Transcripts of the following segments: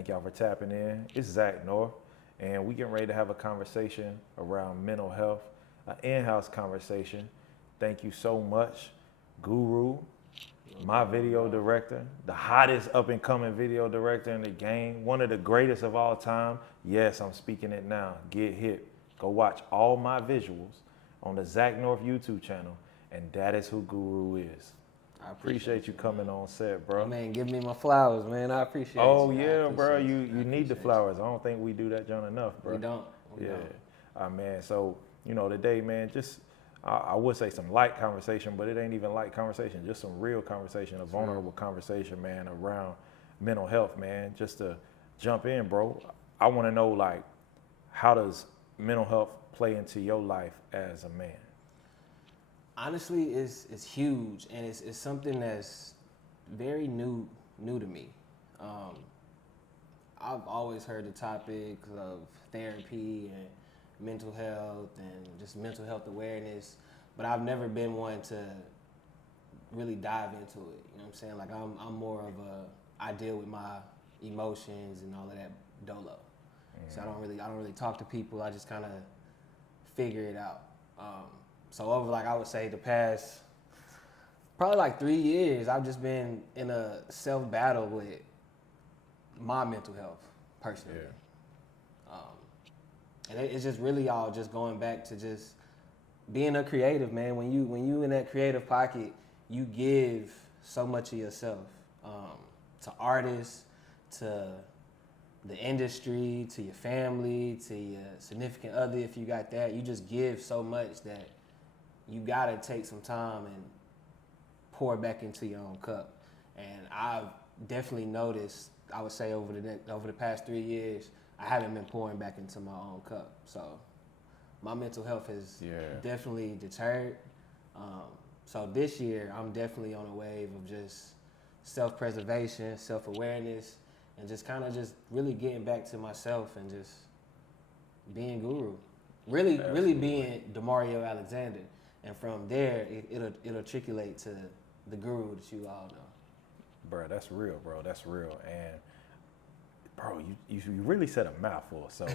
Thank y'all for tapping in. It's Zak North, and we getting ready to have a conversation around mental health, an in-house conversation. Thank you so much, Guru, my video director, the hottest up-and-coming video director in the game, one of the greatest of all time. Yes, I'm speaking it now. Get hip. Go watch all my visuals on the Zak North YouTube channel, and that is who Guru is. I appreciate you coming on set, bro. Man, give me my flowers, man. I appreciate it. Oh, yeah, bro. You need the flowers. I don't think we do that, John, enough, bro. We don't. Man. So, today, man, just, I would say some light conversation, but it ain't even light conversation. Just some real conversation, a vulnerable conversation, man, around mental health, man. Just to jump in, bro. I want to know, like, how does mental health play into your life as a man? Honestly, it's huge, and it's something that's very new to me. I've always heard the topics of therapy and mental health and just mental health awareness, but I've never been one to really dive into it. You know what I'm saying? Like I'm more of I deal with my emotions and all of that dolo. So I don't really talk to people. I just kind of figure it out. So over, like, I would say the past probably like 3 years, I've just been in a self battle with my mental health personally. And it's just really all just going back to just being a creative, man. When you in that creative pocket, you give so much of yourself to artists, to the industry, to your family, to your significant other. If you got that, you just give so much that you gotta take some time and pour back into your own cup. And I've definitely noticed, I would say over the past 3 years, I haven't been pouring back into my own cup. So my mental health has definitely deterred. So this year, I'm definitely on a wave of just self-preservation, self-awareness, and just kind of just really getting back to myself and just being Guru. Really being DeMario Alexander. And from there, it'll articulate to the Guru that you all know. Bro, that's real, bro. That's real. And, bro, you really said a mouthful. So,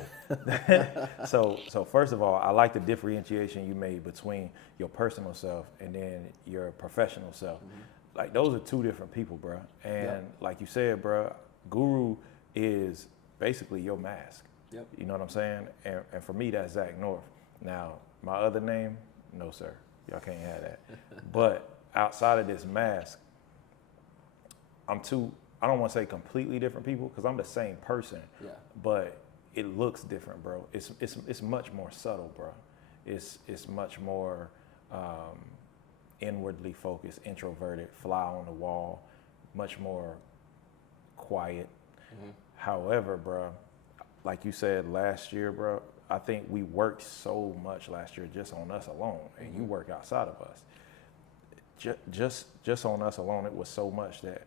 so first of all, I like the differentiation you made between your personal self and then your professional self. Mm-hmm. Like, those are two different people, bro. And like you said, bro, Guru is basically your mask. Yep. You know what I'm saying? And for me, that's Zak North. Now, my other name, no, sir. Y'all can't have that. But outside of this mask, I don't want to say completely different people because I'm the same person. Yeah. But it looks different, bro. It's much more subtle, bro. It's much more inwardly focused, introverted, fly on the wall, much more quiet. Mm-hmm. However, bro, like you said last year, bro, I think we worked so much last year just on us alone, and you work outside of us. Just on us alone, it was so much that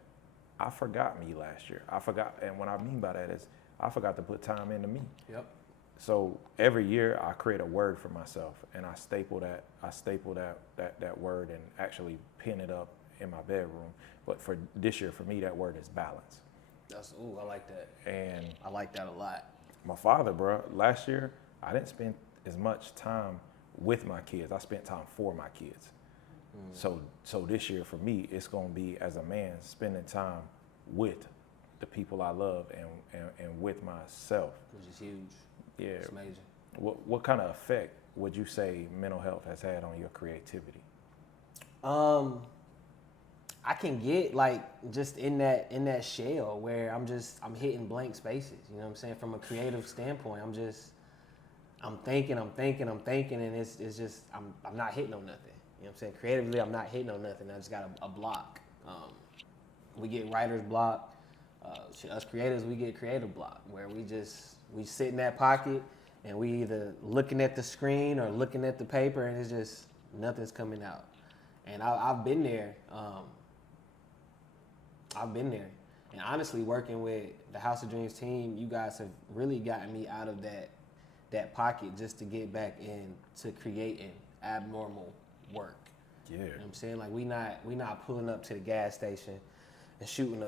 I forgot me last year. I forgot, and what I mean by that is I forgot to put time into me. Yep. So every year I create a word for myself, and I staple that word and actually pin it up in my bedroom. But for this year, for me, that word is balance. I like that. And I like that a lot. My father, bro, last year, I didn't spend as much time with my kids. I spent time for my kids. So this year for me, it's gonna be, as a man, spending time with the people I love and with myself. Which is huge. Yeah. It's amazing. What kind of effect would you say mental health has had on your creativity? I can get like just in that shell where I'm hitting blank spaces. You know what I'm saying? From a creative standpoint, I'm thinking, and it's just I'm not hitting on nothing. You know what I'm saying? Creatively, I'm not hitting on nothing. I just got a block. We get writer's block. Us creators, we get creative block where we sit in that pocket and we either looking at the screen or looking at the paper, and it's just nothing's coming out. And I've been there. And honestly, working with the House of Dreamz team, you guys have really gotten me out of that pocket just to get back into creating abnormal work. Yeah. You know what I'm saying? Like we not pulling up to the gas station and shooting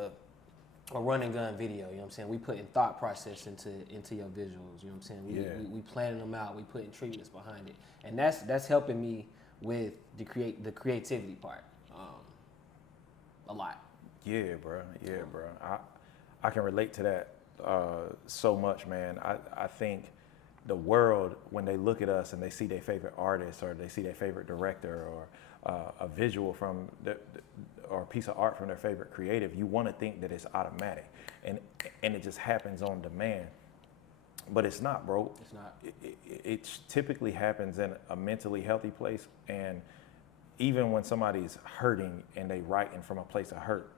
a run and gun video. You know what I'm saying? We putting thought process into your visuals. You know what I'm saying? We planning them out. We putting treatments behind it, and that's helping me with the creativity part a lot. Yeah, bro. Yeah, bro. I can relate to that so much, man. I think the world, when they look at us and they see their favorite artist or they see their favorite director or a visual from or a piece of art from their favorite creative, you want to think that it's automatic and it just happens on demand. But it's not, bro. It's not. It typically happens in a mentally healthy place, and even when somebody's hurting and they writing from a place of hurt.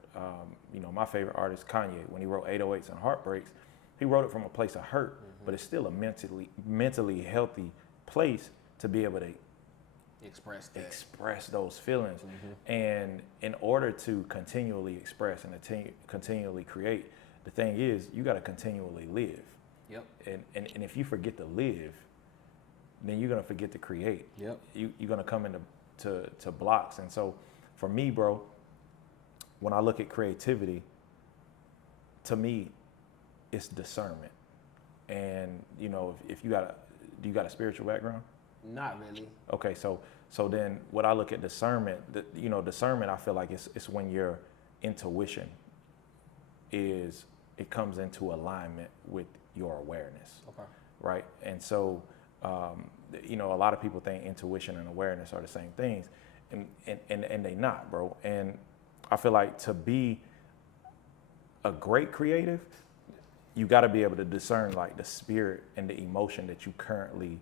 You know, my favorite artist, Kanye, when he wrote 808s and Heartbreaks, he wrote it from a place of hurt, but it's still a mentally healthy place to be able to express those feelings. And in order to continually express and continually create, the thing is, you got to continually live. Yep. And if you forget to live, then you're gonna forget to create. Yep. You're gonna come into to blocks. And so, for me, bro, when I look at creativity, to me, it's discernment. And you know, if you do you got a spiritual background? Not really. Okay, so then what I look at discernment, discernment, I feel like it's when your intuition it comes into alignment with your awareness. Okay. Right? And so, a lot of people think intuition and awareness are the same things, and they not, bro. And I feel like to be a great creative, you got to be able to discern like the spirit and the emotion that you currently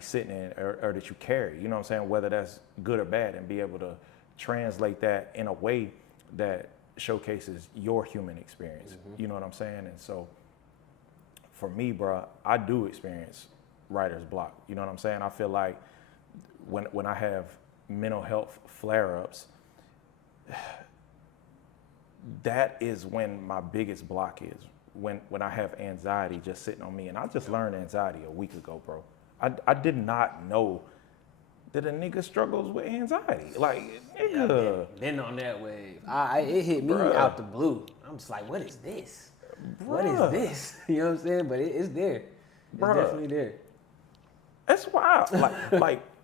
sitting in or that you carry. You know what I'm saying? Whether that's good or bad, and be able to translate that in a way that showcases your human experience. You know what I'm saying? And so for me, bro, I do experience writer's block. You know what I'm saying? I feel like when I have mental health flare-ups, that is when my biggest block is. When I have anxiety just sitting on me. And I just learned anxiety a week ago, bro. I did not know that a nigga struggles with anxiety. Like, nigga. Been on that wave. It hit me out the blue. I'm just like, what is this? What is this? You know what I'm saying? But it's there. It's definitely there. That's wild.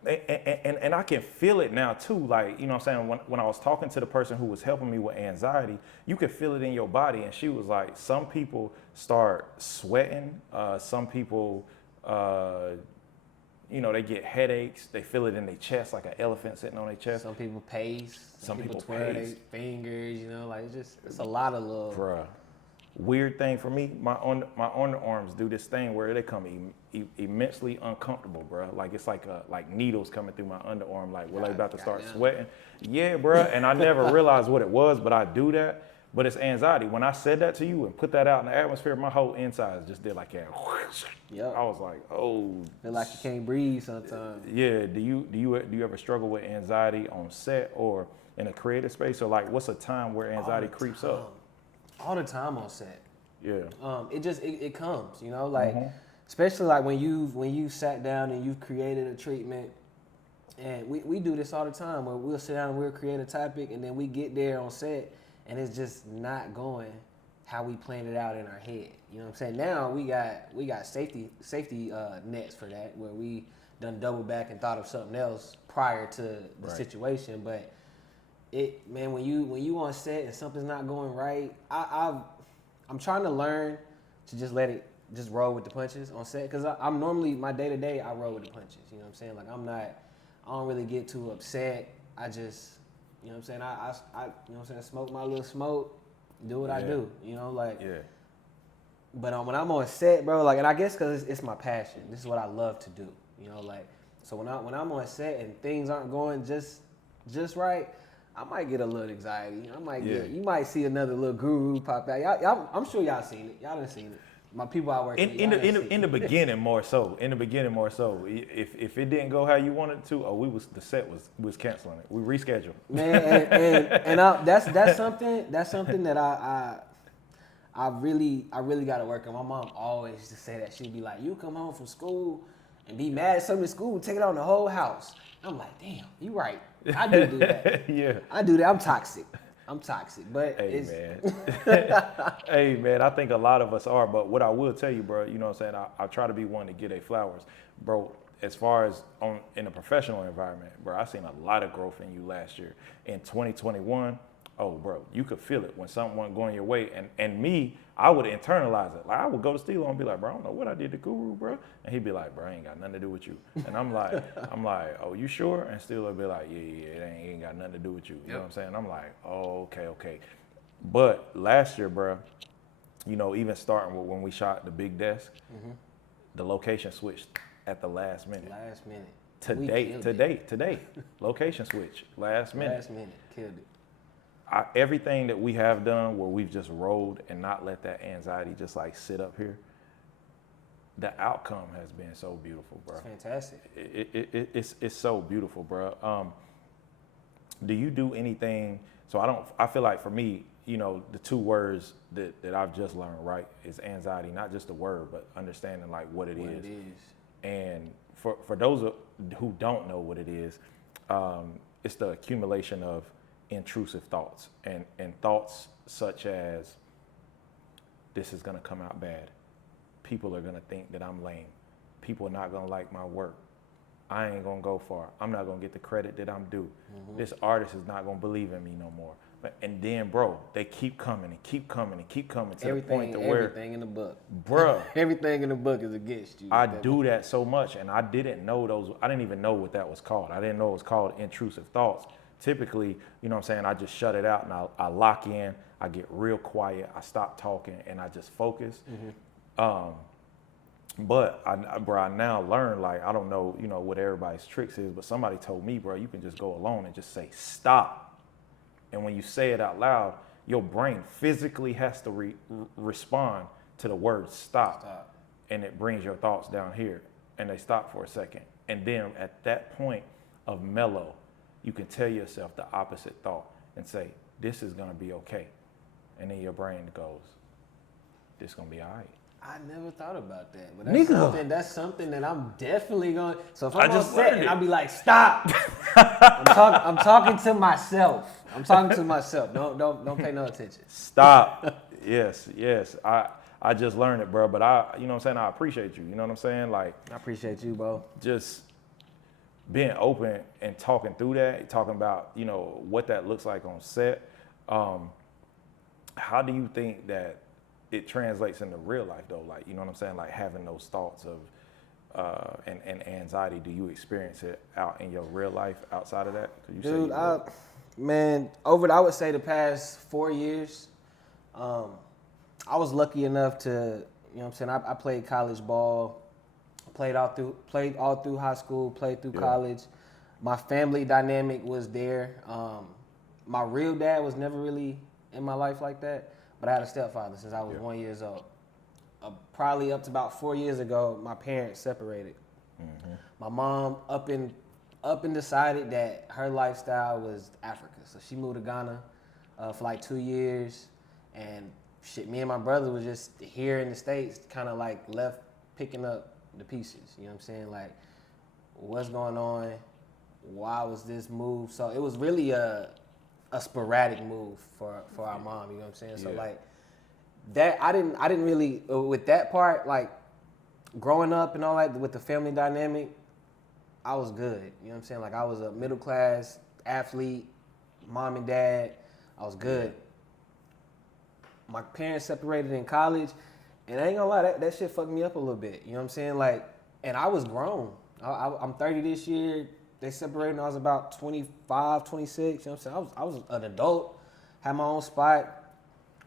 And I can feel it now too. Like, you know what I'm saying? When I was talking to the person who was helping me with anxiety, you could feel it in your body. And she was like, some people start sweating. Some people, they get headaches. They feel it in their chest, like an elephant sitting on their chest. Some people pace. Some people twirl their pace. Fingers, it's a lot of love. Bruh. Weird thing for me, my underarms do this thing where they come immensely uncomfortable, bro. Like it's like needles coming through my underarm, like they about to start sweating. Yeah, bro. And I never realized what it was, but I do that. But it's anxiety. When I said that to you and put that out in the atmosphere, my whole insides just did like that. Yep. I was like, oh. Feel like you can't breathe sometimes. Yeah. Do you ever struggle with anxiety on set or in a creative space, or like what's a time where anxiety creeps up? All the time on set. Yeah. It comes, especially like when you sat down and you've created a treatment, and we do this all the time where we'll sit down and we'll create a topic, and then we get there on set and it's just not going how we planned it out in our head. You know what I'm saying? Now we got safety nets for that, where we done double back and thought of something else prior to the situation, but when you on set and something's not going right, I'm trying to learn to just let it just roll with the punches on set, because I'm normally, my day to day, I roll with the punches. You know what I'm saying? Like I don't really get too upset. I just, you know what I'm saying? I smoke my little smoke, do what I do. But when I'm on set, bro, and I guess because it's my passion. This is what I love to do. So when I'm on set and things aren't going just right, I might get a little anxiety. You might see another little guru pop out. Y'all, I'm sure y'all seen it. Y'all done seen it. My people I work with. In the beginning more so. If it didn't go how you wanted to, the set was canceling it. We rescheduled. Man, and that's something that I really got to work on. My mom always used to say that. She'd be like, "You come home from school and be mad at something in school, take it on the whole house." I'm like, damn, you right. I do that. Yeah. I do that. I'm toxic. I'm toxic, but Hey, it's man. Hey, man, I think a lot of us are, but what I will tell you, bro, you know what I'm saying? I try to be one to get their flowers. Bro, as far as in a professional environment, bro, I seen a lot of growth in you last year. In 2021, oh, bro, you could feel it when something wasn't going your way. And me, I would internalize it. Like, I would go to Steelo and be like, bro, I don't know what I did to Guru, bro. And he'd be like, bro, I ain't got nothing to do with you. And I'm like, oh, you sure? And Steelo would be like, yeah, it ain't got nothing to do with you. You know what I'm saying? I'm like, oh, okay. But last year, bro, you know, even starting with when we shot the big desk, the location switched at the last minute. Today, location switch, last minute. Last minute, killed it. Everything that we have done where we've just rolled and not let that anxiety just like sit up here, the outcome has been so beautiful, bro. It's fantastic. It's so beautiful, bro. Do you do anything? So I feel like for me, you know, the two words that I've just learned, right, is anxiety, not just the word, but understanding like what it is. And for those who don't know what it is, it's the accumulation of intrusive thoughts and thoughts such as, this is gonna come out bad. People are gonna think that I'm lame. People are not gonna like my work. I ain't gonna go far. I'm not gonna get the credit that I'm due. This artist is not gonna believe in me no more. And then, bro, they keep coming and keep coming and keep coming to the point to where everything in the book, bro, everything in the book is against you. I do that so much, and I didn't know those. I didn't even know what that was called. I didn't know it was called intrusive thoughts. Typically, you know what I'm saying, I just shut it out and I lock in. I get real quiet. I stop talking and I just focus. But I now learn, like, I don't know, you know, what everybody's tricks is, but somebody told me, bro, you can just go alone and just say stop. And when you say it out loud, your brain physically has to respond to the word stop. And it brings your thoughts down here and they stop for a second. And then at that point of mellow, you can tell yourself the opposite thought and say, this is gonna be okay. And then your brain goes, this is gonna be all right. I never thought about that, but that's something that I'm definitely going. So if I'm on set and I'll be like, stop. I'm talking to myself. Don't pay no attention. Stop. Yes. I just learned it, bro. But you know what I'm saying? I appreciate you. You know what I'm saying? Like, I appreciate you, bro. Just being open and talking through that, talking about, you know, what that looks like on set. How do you think that it translates into real life though? Like, you know what I'm saying? Like having those thoughts of and anxiety. Do you experience it out in your real life outside of that? Dude, I would say the past 4 years, I was lucky enough to, you know what I'm saying, I played college ball, played all through high school, played through college. My family dynamic was there. My real dad was never really in my life like that. But I had a stepfather since I was 1 year old. Probably up to about 4 years ago, my parents separated. My mom up and decided that her lifestyle was Africa. So she moved to Ghana for like 2 years. And shit, me and my brother was just here in the States, kind of like left picking up the pieces. You know what I'm saying? Like, what's going on? Why was this move? So it was really a sporadic move for our mom, you know what I'm saying? So like that, I didn't really, with that part, like growing up and all that, with the family dynamic, I was good, you know what I'm saying? Like I was a middle class athlete, mom and dad, I was good. My parents separated in college, and I ain't gonna lie, that shit fucked me up a little bit, you know what I'm saying? Like, and I was grown. I'm 30 this year. They separated when I was about 25, 26, you know what I'm saying? I was an adult, had my own spot,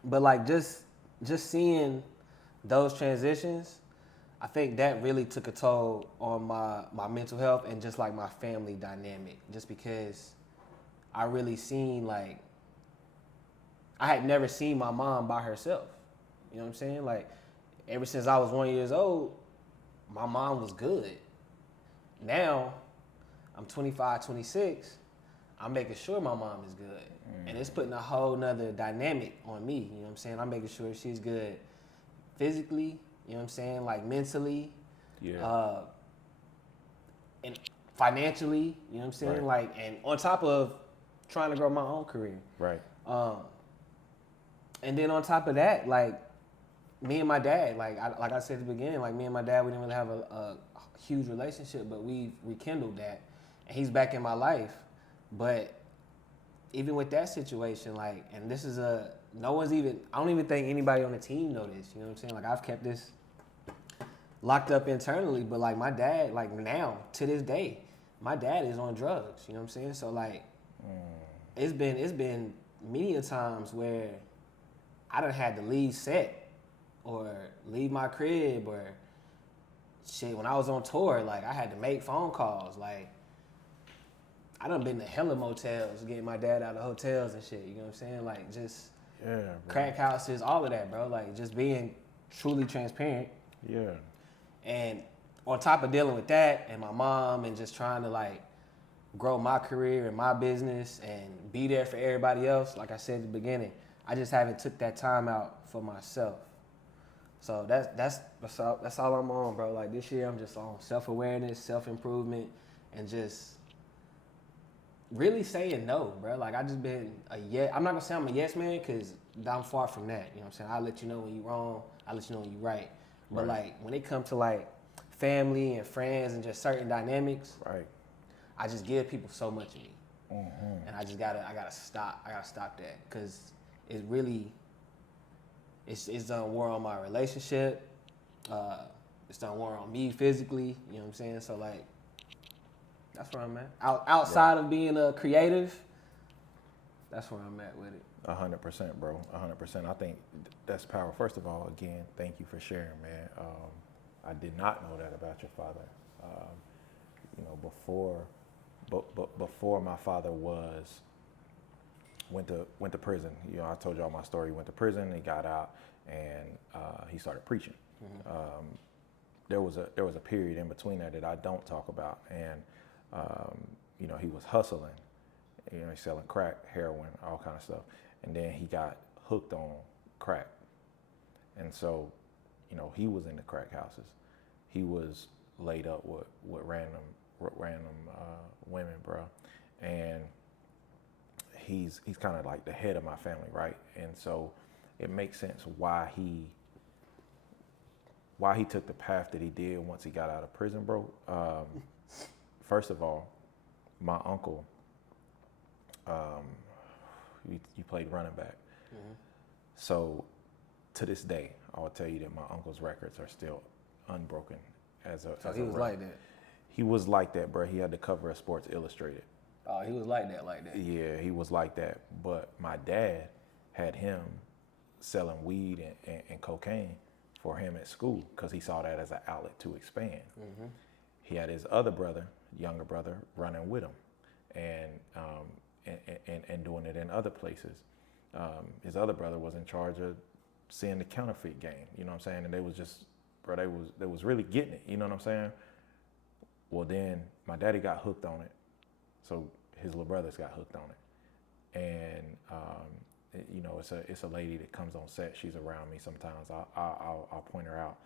but like just seeing those transitions, I think that really took a toll on my mental health and just like my family dynamic, just because I really seen, like, I had never seen my mom by herself, you know what I'm saying? Like, ever since I was 1 year old, my mom was good. Now, I'm 25, 26, I'm making sure my mom is good. And it's putting a whole nother dynamic on me, you know what I'm saying? I'm making sure she's good physically, you know what I'm saying? Like mentally, and financially, you know what I'm saying? Right. Like, and on top of trying to grow my own career. Right. And then on top of that, like me and my dad, like I said at the beginning, like me and my dad, we didn't really have a huge relationship, but we rekindled that, and he's back in my life. But even with that situation, like, and this is I don't even think anybody on the team know this. You know what I'm saying? Like I've kept this locked up internally, but like my dad, like now to this day, my dad is on drugs. You know what I'm saying? So like, it's been many a times where I done had to leave set or leave my crib or shit. When I was on tour, like I had to make phone calls. Like I done been to hella motels, getting my dad out of hotels and shit. You know what I'm saying? Like just crack houses, all of that, bro. Like just being truly transparent. Yeah. And on top of dealing with that and my mom and just trying to like grow my career and my business and be there for everybody else, like I said at the beginning, I just haven't took that time out for myself. So that's all I'm on, bro. Like this year I'm just on self-awareness, self-improvement, and just really saying no, bro. Like I just been I'm not gonna say I'm a yes man, cause I'm far from that. You know what I'm saying? I'll let you know when you're wrong. I'll let you know when you're right. But like when it comes to like family and friends and just certain dynamics, I just give people so much of me, and I gotta stop. I gotta stop that, cause it really it's done war on my relationship. It's done war on me physically. You know what I'm saying? So like that's where I'm at. Outside of being a creative, that's where I'm at with it. 100%, bro. 100%. I think that's power. First of all, again, thank you for sharing, man. I did not know that about your father. You know, before my father went to prison. You know, I told y'all my story. He went to prison. He got out, and he started preaching. There was a period in between that I don't talk about, and you know, he was hustling. You know, he's selling crack, heroin, all kind of stuff. And then he got hooked on crack. And so, you know, he was in the crack houses. He was laid up with random women, bro. And he's kind of like the head of my family, right? And so it makes sense why he took the path that he did once he got out of prison, bro. First of all, my uncle, you played running back. So to this day, I will tell you that my uncle's records are still unbroken So he was like that? He was like that, bro. He had the cover of Sports Illustrated. Oh, he was like that. Yeah, he was like that. But my dad had him selling weed and cocaine for him at school because he saw that as an outlet to expand. He had his other brother, younger brother, running with him and doing it in other places. His other brother was in charge of seeing the counterfeit game, you know what I'm saying? And they was just, bro, they was really getting it, you know what I'm saying? Well, then my daddy got hooked on it. So his little brothers got hooked on it. And, you know, it's a lady that comes on set. She's around me sometimes. I'll point her out.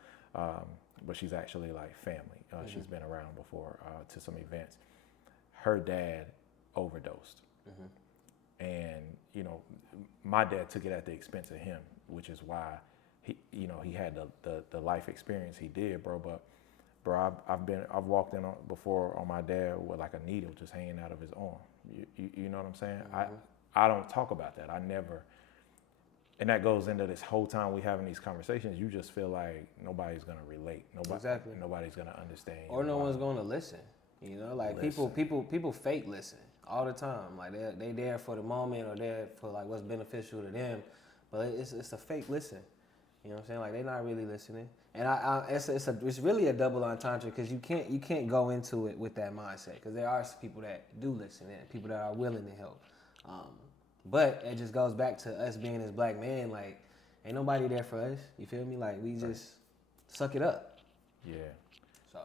But she's actually like family. She's been around before to some events. Her dad overdosed. And, you know, my dad took it at the expense of him, which is why he had the life experience he did, bro. But bro, I've walked in before on my dad with like a needle just hanging out of his arm. You know what I'm saying? I don't talk about that. I never. And that goes into this whole time we having these conversations. You just feel like nobody's gonna relate. Nobody's gonna understand. Or no one's gonna listen. You know, like people fake listen all the time. Like they there for the moment or there for like what's beneficial to them, but it's a fake listen. You know what I'm saying? Like they're not really listening. And it's really a double entendre because you can't go into it with that mindset because there are some people that do listen and people that are willing to help. But it just goes back to us being as black men, like ain't nobody there for us. You feel me? Like we just suck it up. Yeah. So,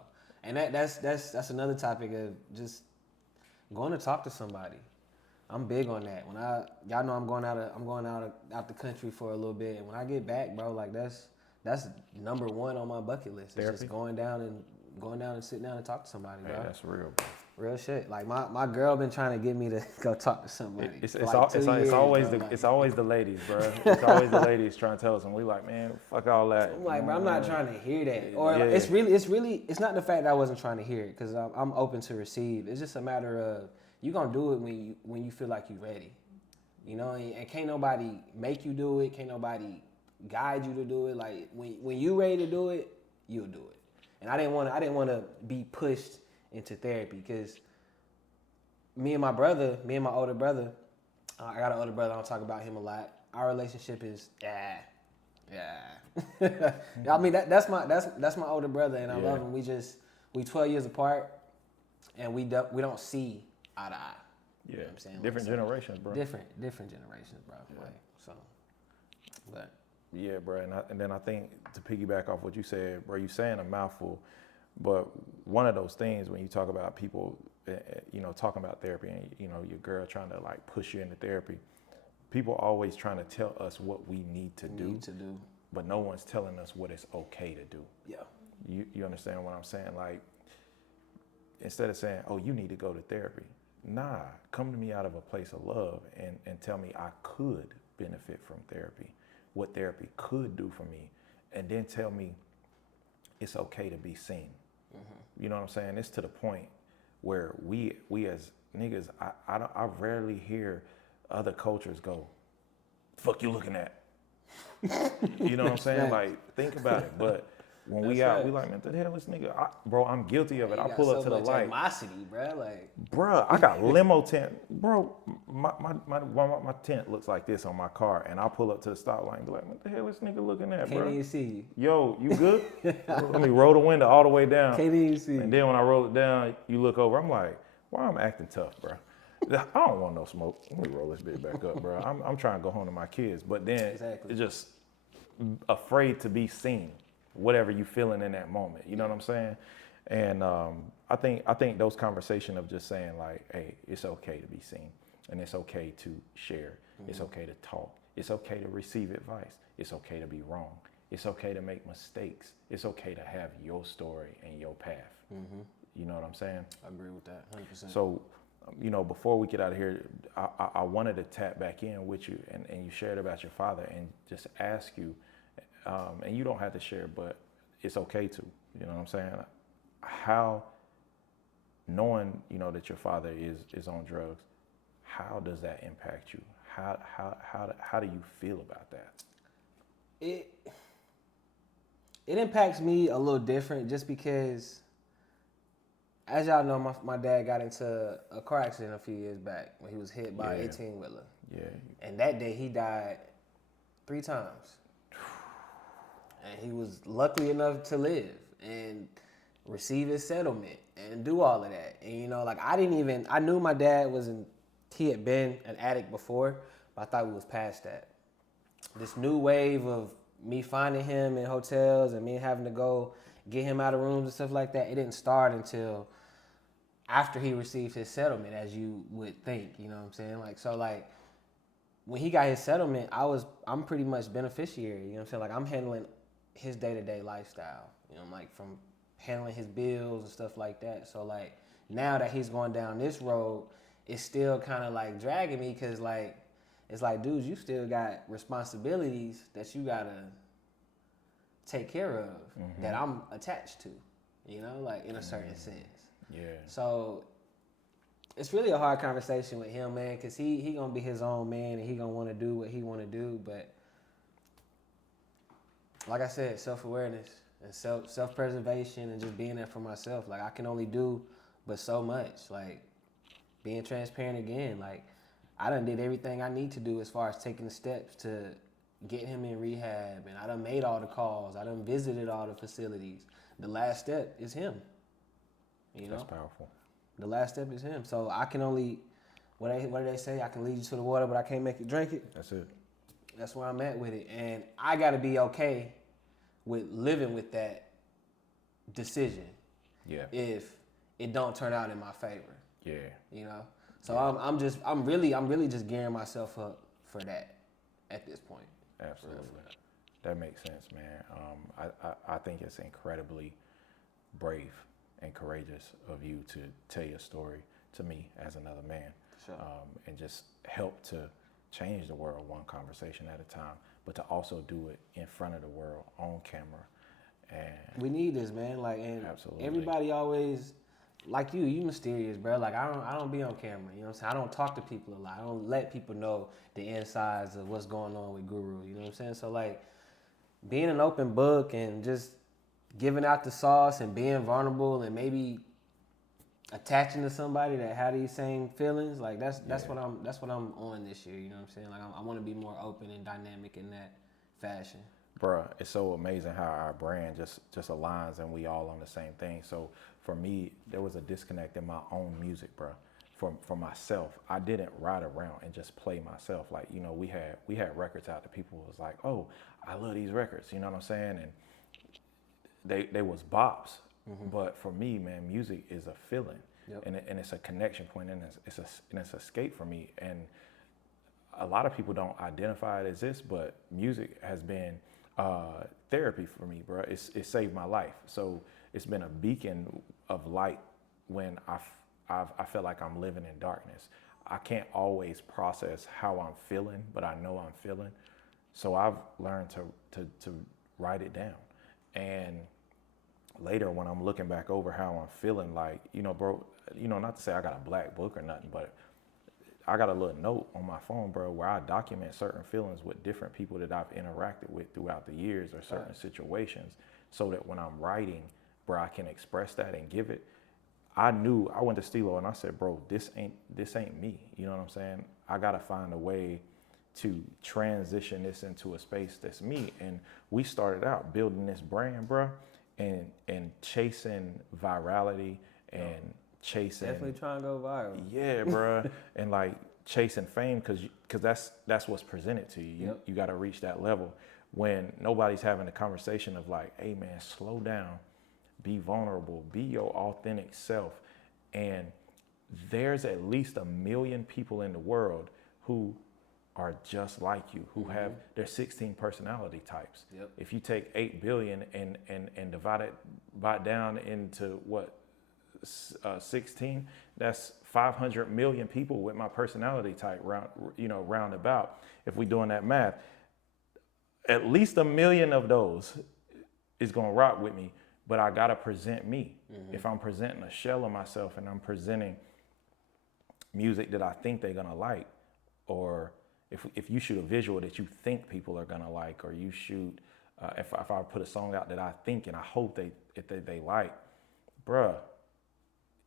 and that's another topic of just going to talk to somebody. I'm big on that. Y'all know I'm going out the country for a little bit, and when I get back, bro, like that's number one on my bucket list. It's Therapy? just going down and going down and sitting down and talk to somebody, Hey, bro. that's real, bro. Real shit. Like my girl been trying to get me to go talk to somebody. It's Always always the ladies, bro. It's always the ladies trying to tell us, and we like, man, fuck all that. I'm like, bro, I'm not trying to hear that. Or Yeah. it's not the fact that I wasn't trying to hear it, because I'm open to receive. It's just a matter of you gonna do it when you feel like you ready, you know. And can't nobody make you do it. Can't nobody guide you to do it. Like when you ready to do it, you'll do it. And I didn't want to be pushed into therapy, because me and my older brother, I got an older brother. I don't talk about him a lot. Our relationship is yeah. I mean that's my older brother, and I love him. We 12 years apart, and we don't see eye to eye. Yeah, you know what I'm saying? different generations, bro. Different generations, bro. Yeah. Like, so, but yeah, bro. And then I think to piggyback off what you said, bro, you saying a mouthful, but one of those things when you talk about people, you know, talking about therapy, and you know your girl trying to like push you into therapy, people always trying to tell us what we need to do, but no one's telling us what it's okay to do. Yeah. You understand what I'm saying? Like, instead of saying, oh, you need to go to therapy, nah, come to me out of a place of love and tell me I could benefit from therapy, what therapy could do for me, and then tell me it's okay to be seen. Mm-hmm. You know what I'm saying? It's to the point where we as niggas, I rarely hear other cultures go, fuck you looking at? You know what I'm saying? Like, think about it. But when we out, we like, man, what the hell, this nigga, bro, I'm guilty of it. I pull up to the light. Animosity, bro. Like, bro, I got limo tent. Bro, my tent looks like this on my car, and I pull up to the stoplight and be like, what the hell, this nigga looking at, bro? Can't even see you. Yo, you good? Let me roll the window all the way down. Can't even see you. And then when I roll it down, you look over. I'm like, why I'm acting tough, bro? I don't want no smoke. Let me roll this bitch back up, bro. I'm trying to go home to my kids. But then it's just afraid to be seen, whatever you feeling in that moment. You know what I'm saying? And I think those conversations of just saying like, hey, it's okay to be seen, and it's okay to share. Mm-hmm. It's okay to talk. It's okay to receive advice. It's okay to be wrong. It's okay to make mistakes. It's okay to have your story and your path. Mm-hmm. You know what I'm saying? I agree with that, 100%. So, you know, before we get out of here, I wanted to tap back in with you, and you shared about your father, and just ask you, and you don't have to share, but it's okay to, you know what I'm saying? How, knowing, you know, that your father is on drugs, how does that impact you? How do you feel about that? It impacts me a little different, just because, as y'all know, my dad got into a car accident a few years back when he was hit by an 18-wheeler. Yeah. And that day he died 3 times. And he was lucky enough to live and receive his settlement and do all of that. And, you know, like, I knew my dad he had been an addict before, but I thought we was past that. This new wave of me finding him in hotels and me having to go get him out of rooms and stuff like that, it didn't start until after he received his settlement, as you would think, you know what I'm saying? Like, so, like, when he got his settlement, I'm pretty much beneficiary, you know what I'm saying? Like, I'm handling his day-to-day lifestyle, you know, like, from handling his bills and stuff like that. So, like, now that he's going down this road, it's still kind of, like, dragging me, because, like, it's like, dude, you still got responsibilities that you got to take care of, mm-hmm. that I'm attached to, you know, like, in a certain sense. Yeah. So it's really a hard conversation with him, man, because he gonna be his own man, and he gonna want to do what he want to do. But like I said, self-awareness and self-preservation and just being there for myself. Like, I can only do but so much. Like, being transparent again. Like, I done did everything I need to do as far as taking the steps to get him in rehab, and I done made all the calls. I done visited all the facilities. The last step is him. You know? That's powerful. The last step is him. So I can only, what do they say? I can lead you to the water, but I can't make you drink it. That's it. That's where I'm at with it. And I got to be okay with living with that decision. Yeah. If it don't turn out in my favor. Yeah. You know? So yeah. I'm really just gearing myself up for that at this point. Absolutely. That makes sense, man. I think it's incredibly brave and courageous of you to tell your story to me as another man, Sure. and just help to change the world one conversation at a time, but to also do it in front of the world on camera. And We need this, man. Like, and absolutely. everybody always, like you mysterious, bro. Like, I don't be on camera. You know what I'm saying? I don't talk to people a lot. I don't let people know the insides of what's going on with Guru. You know what I'm saying? So like, being an open book and just giving out the sauce and being vulnerable and maybe attaching to somebody that had these same feelings, like that's what I'm on this year. You know what I'm saying? Like, I want to be more open and dynamic in that fashion. Bruh, it's so amazing how our brand just aligns and we all on the same thing. So for me, there was a disconnect in my own music, bruh. For myself, I didn't ride around and just play myself. Like, you know, we had records out that people was like, oh, I love these records. You know what I'm saying? And they was bops. Mm-hmm. But for me, man, music is a feeling. Yep. And it's a connection point, and it's an escape for me. And a lot of people don't identify it as this, but music has been therapy for me, bro. It saved my life. So it's been a beacon of light when I feel like I'm living in darkness. I can't always process how I'm feeling, but I know I'm feeling. So I've learned to write it down. And later when I'm looking back over how I'm feeling, like, you know, bro, you know, not to say I got a black book or nothing, but I got a little note on my phone, bro, where I document certain feelings with different people that I've interacted with throughout the years or certain situations, so that when I'm writing, bro, I can express that and give it. I knew, I went to Stilo and I said, bro, this ain't me. You know what I'm saying? I got to find a way to transition this into a space that's me. And we started out building this brand, bro, and chasing virality and chasing. Definitely trying to go viral. Yeah, bro. And like chasing fame because that's what's presented to you. Yep. You got to reach that level when nobody's having a conversation of like, hey, man, slow down, be vulnerable, be your authentic self. And there's at least 1 million people in the world who are just like you, who mm-hmm. have their 16 personality types. Yep. If you take 8 billion and divide it down into what, 16, that's 500 million people with my personality type roundabout. If we're doing that math, at least 1 million of those is gonna rock with me, but I gotta present me. Mm-hmm. If I'm presenting a shell of myself and I'm presenting music that I think they're gonna like, or if you shoot a visual that you think people are gonna like, or you shoot, if I put a song out that I think and I hope they like, bruh,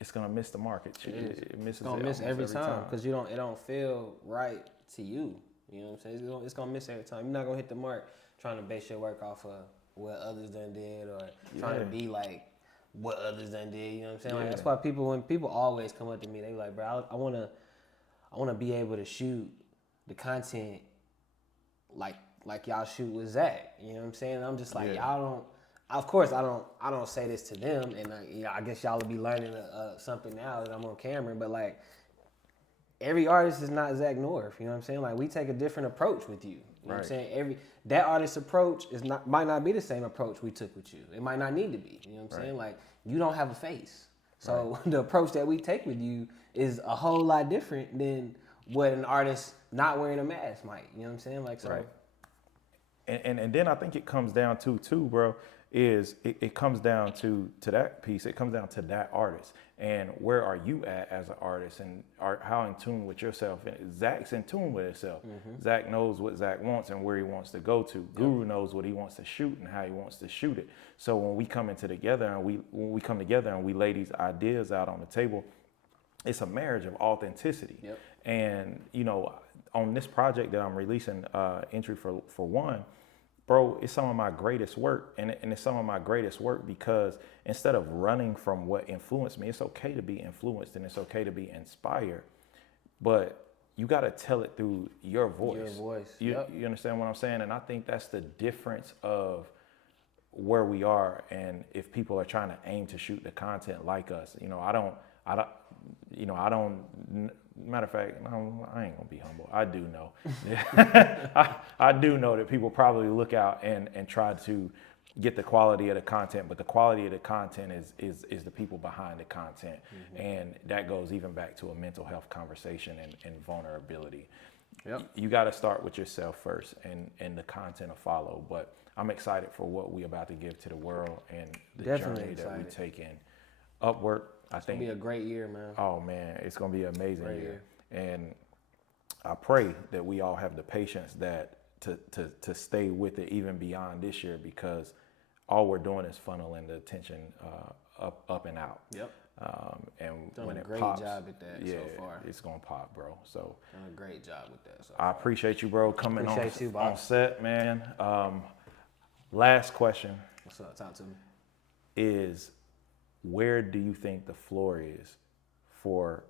it's gonna miss the market. It misses. It's gonna miss every time because it don't feel right to you. You know what I'm saying? It's gonna miss every time. You're not gonna hit the mark trying to base your work off of what others done did or trying to be like what others done did. You know what I'm saying? Like, that's why when people always come up to me, they be like, bro, I wanna be able to shoot the content like y'all shoot with Zach. You know what I'm saying? I'm just like, y'all don't. Of course, I don't say this to them, and I guess y'all will be learning something now that I'm on camera. But like, every artist is not Zak North. You know what I'm saying? Like, we take a different approach with you. You know what I'm saying? That artist's approach might not be the same approach we took with you. It might not need to be. You know what I'm saying? Like, you don't have a face, so the approach that we take with you is a whole lot different than what an artist not wearing a mask might. You know what I'm saying? Like, so. Right. And then I think it comes down to too, bro. It comes down to that piece. It comes down to that artist and where are you at as an artist and how in tune with yourself. And Zak's in tune with himself. Mm-hmm. Zak knows what Zak wants and where he wants to go to. Guru knows what he wants to shoot and how he wants to shoot it. So when we come together and we lay these ideas out on the table, it's a marriage of authenticity. Yep. And you know, on this project that I'm releasing, Entry for One, bro, it's some of my greatest work, and it's some of my greatest work because instead of running from what influenced me, it's okay to be influenced and it's okay to be inspired, but you got to tell it through your voice. Your voice. You understand what I'm saying? And I think that's the difference of where we are, and if people are trying to aim to shoot the content like us, you know, I don't. Matter of fact, no, I ain't gonna be humble. I do know. I do know that people probably look out and try to get the quality of the content, but the quality of the content is the people behind the content. And that goes even back to a mental health conversation and vulnerability. Yep. You got to start with yourself first, and the content will follow. But I'm excited for what we about to give to the world and the Definitely journey that we excited. take in upward. I It's gonna think be a great year, man. oh man, it's gonna be an amazing Great year. And I pray that we all have the patience that to stay with it even beyond this year, because all we're doing is funneling the attention up and out. Yep. And Done when a it great pops, job at that yeah, so far. it's gonna pop, bro. So Done a great job with that. So I appreciate you, bro, coming Appreciate you, on boss. set, man. Last question what's up? Talk to me. is, where do you think the floor is for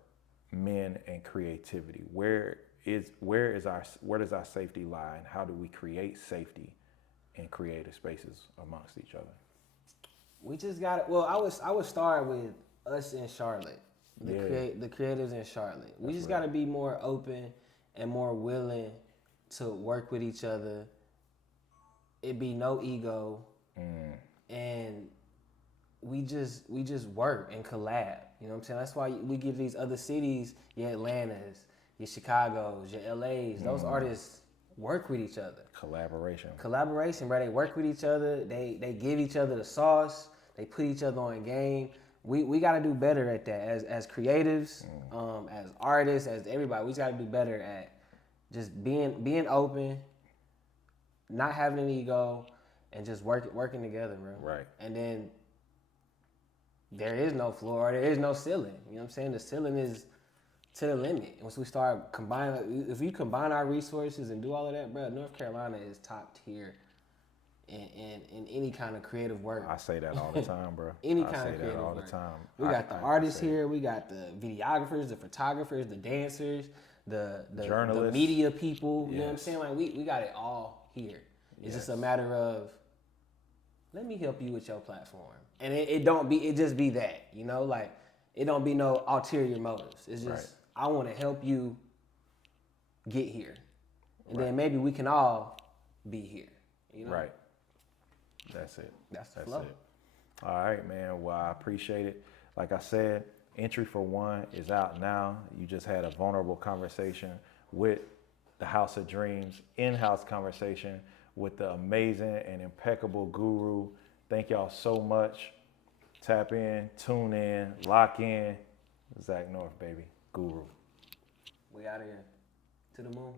men and creativity? Where does our safety lie, and how do we create safety in creative spaces amongst each other? We just got it. Well, I would start with us in Charlotte, the creatives in Charlotte. We just got to be more open and more willing to work with each other. It be no ego, and we just work and collab. You know what I'm saying? That's why we give these other cities, your Atlantas, your Chicagos, your LAs. Those artists work with each other. Collaboration, bro. They work with each other. They give each other the sauce. They put each other on game. We got to do better at that as creatives, as artists, as everybody. We just got to do better at just being open, not having an ego, and just working together, bro. Right. And then there is no floor. There is no ceiling. You know what I'm saying? The ceiling is to the limit. Once we start combining, if we combine our resources and do all of that, bro, North Carolina is top tier in any kind of creative work. I say that all the time, bro. Any I kind say of creative that all work. the time. We got the artists here. We got the videographers, the photographers, the dancers, the journalists, the media people. You know what I'm Yes. saying? Like we got it all here. It's just a matter of, let me help you with your platform, and it just be that, you know, like it don't be no ulterior motives. It's just I want to help you get here, and then maybe we can all be here. You know? Right. That's it. That's the flow. it. All right, man. Well, I appreciate it. Like I said, Entry for One is out now. You just had a vulnerable conversation with the House of Dreamz, in-house conversation with the amazing and impeccable Guru. Thank y'all so much. Tap in, tune in, lock in. Zak North, baby. Guru. We out of here to the moon.